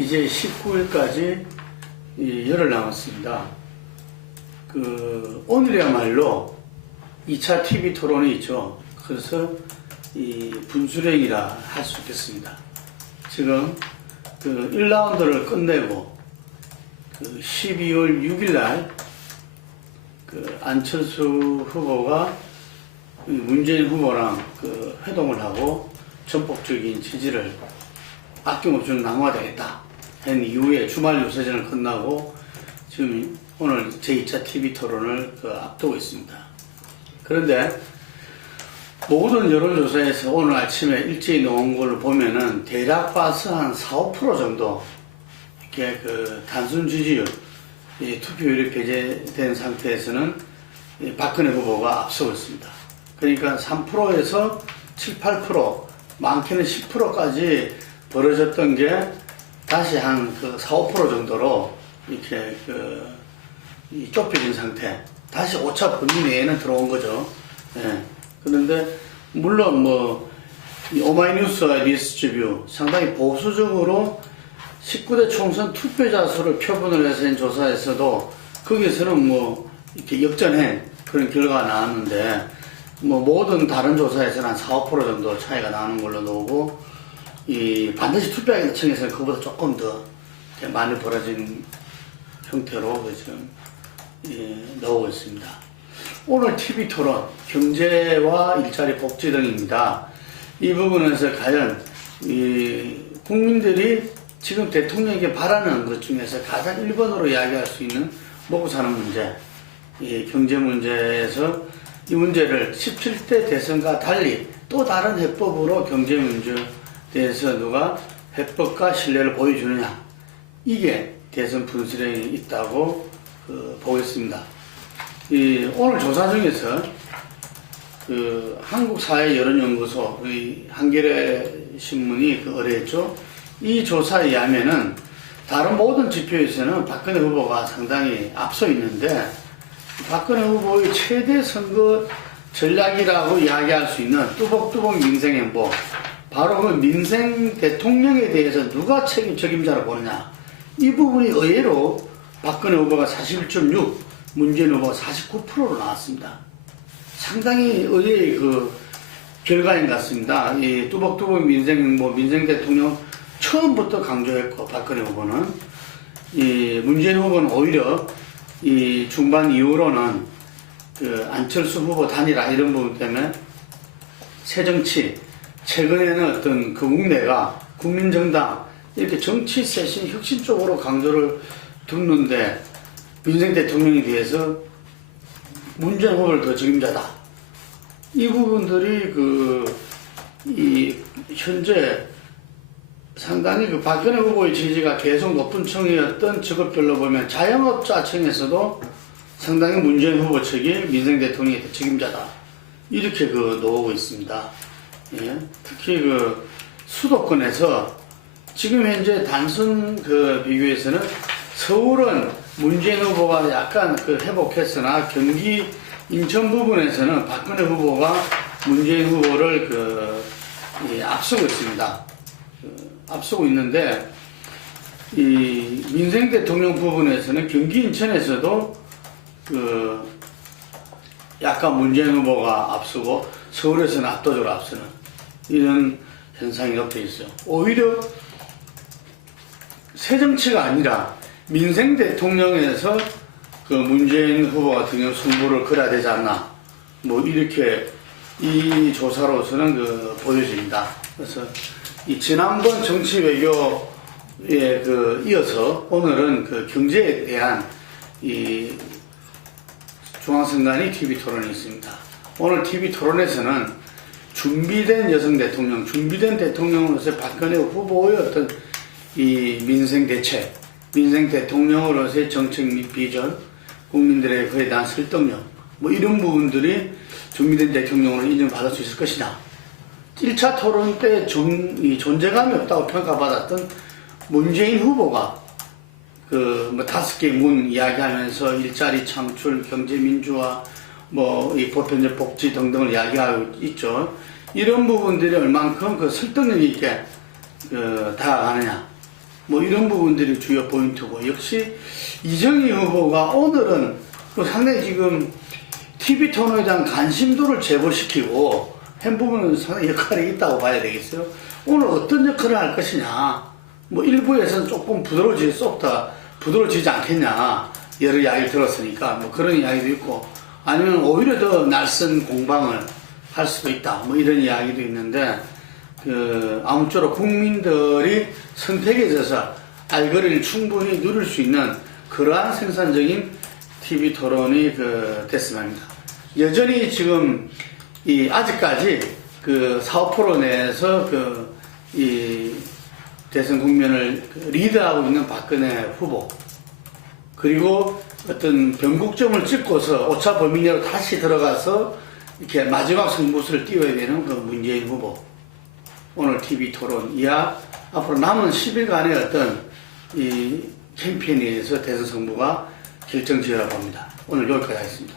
이제 19일까지 열흘 남았습니다. 오늘이야말로 2차 TV 토론이 있죠. 그래서 이 분수령이라 할 수 있겠습니다. 지금 1라운드를 끝내고 12월 6일날 안철수 후보가 문재인 후보랑 회동을 하고 전폭적인 지지를 아낌없이 강화되겠다 한 이후에 주말 유세전을 끝나고 지금 오늘 제2차 TV 토론을 앞두고 있습니다. 그런데 모든 여론조사에서 오늘 아침에 일제히 나온 걸로 보면은 대략 봐서 한 4~5% 정도 이렇게 단순 지지율, 투표율이 배제된 상태에서는 박근혜 후보가 앞서고 있습니다. 그러니까 3%에서 7~8%, 많게는 10%까지 벌어졌던 게 다시 한 4~5% 정도로 이렇게 좁혀진 상태, 다시 오차 범위 내에는 들어온 거죠. 예. 그런데 물론 오마이뉴스와 리스트뷰 상당히 보수적으로 19대 총선 투표자 수를 표본을 해서 한 조사에서도 거기서는 이렇게 역전한 그런 결과가 나왔는데 모든 다른 조사에서는 한 4~5% 정도 차이가 나는 걸로 나오고 반드시 투표하겠다는 층에서는 그보다 조금 더 많이 벌어진 형태로 지금 나오고 있습니다. 오늘 TV 토론, 경제와 일자리 복지 등입니다. 이 부분에서 과연 국민들이 지금 대통령에게 바라는 것 중에서 가장 1번으로 이야기할 수 있는 먹고 사는 문제, 경제 문제에서 이 문제를 17대 대선과 달리 또 다른 해법으로 경제 문제에 대해서 누가 해법과 신뢰를 보여주느냐, 이게 대선 분수령이 있다고 보겠습니다. 오늘 조사 중에서 한국사회여론연구소의 한겨레 신문이 의뢰했죠. 이 조사에 의하면은 다른 모든 지표에서는 박근혜 후보가 상당히 앞서 있는데 박근혜 후보의 최대 선거 전략이라고 이야기할 수 있는 뚜벅뚜벅 민생행보, 바로 그 민생 대통령에 대해서 누가 책임자로 보느냐, 이 부분이 의외로 박근혜 후보가 41.6, 문재인 후보가 49%로 나왔습니다. 상당히 의외의 결과인 것 같습니다. 이 뚜벅뚜벅 민생행보, 민생 대통령 처음부터 강조했고, 박근혜 후보는 문재인 후보는 오히려 중반 이후로는 안철수 후보 단일화 이런 부분 때문에 새정치, 최근에는 어떤 국내가 국민정당 이렇게 정치 쇄신 혁신 쪽으로 강조를 두는데 민생 대통령에 대해서 문재인 후보를 더 책임자다. 이 부분들이 현재 상당히 박근혜 후보의 지지가 계속 높은 층이었던 직업별로 보면 자영업자 층에서도 상당히 문재인 후보 측이 민생 대통령의 책임자다, 이렇게 나오고 있습니다. 예. 특히 수도권에서 지금 현재 단순 비교에서는 서울은 문재인 후보가 약간 회복했으나 경기 인천 부분에서는 박근혜 후보가 문재인 후보를 앞서고 있습니다. 앞서고 있는데 이 민생 대통령 부분에서는 경기 인천에서도 약간 문재인 후보가 앞서고 서울에서는 압도적으로 앞서는 이런 현상이 엎여 있어요. 오히려 새정치가 아니라 민생 대통령에서 문재인 후보 같은 경우 승부를 걸어야 되지 않나, 이렇게 이 조사로서는 보여집니다. 그래서 지난번 정치 외교에 이어서 오늘은 경제에 대한 중앙선관위 TV 토론이 있습니다. 오늘 TV 토론에서는 준비된 여성 대통령, 준비된 대통령으로서 박근혜 후보의 어떤 민생 대책, 민생 대통령으로서의 정책 및 비전, 국민들의 그에 대한 설득력, 이런 부분들이 준비된 대통령으로 인정받을 수 있을 것이냐. 1차 토론 때 존재감이 없다고 평가받았던 문재인 후보가 5개의 문 이야기하면서 일자리 창출, 경제 민주화, 보편적 복지 등등을 이야기하고 있죠. 이런 부분들이 얼만큼 설득력 있게 다가가느냐, 뭐 이런 부분들이 주요 포인트고, 역시 이정희 후보가 오늘은 상당히 지금 TV 토론에 대한 관심도를 제고시키고 한 부분은 상당히 역할이 있다고 봐야 되겠어요. 오늘 어떤 역할을 할 것이냐, 뭐 일부에서는 조금 부드러워지지 않겠냐, 여러 이야기를 들었으니까 뭐 그런 이야기도 있고, 아니면 오히려 더 날선 공방을 할 수도 있다, 뭐 이런 이야기도 있는데, 아무쪼록 국민들이 선택에 있어서 알거리를 충분히 누릴 수 있는 그러한 생산적인 TV 토론이 됐으면 합니다. 여전히 지금 아직까지 사업 토론에서 이 대선 국면을 리드하고 있는 박근혜 후보, 그리고 어떤 변곡점을 찍고서 오차 범위 내로 다시 들어가서 이렇게 마지막 승부수를 띄워야 되는 문재인 후보, 오늘 TV 토론 이하 앞으로 남은 10일간의 어떤 이 캠페인에 의해서 대선 승부가 결정지으라고 합니다. 오늘 여기까지 하겠습니다.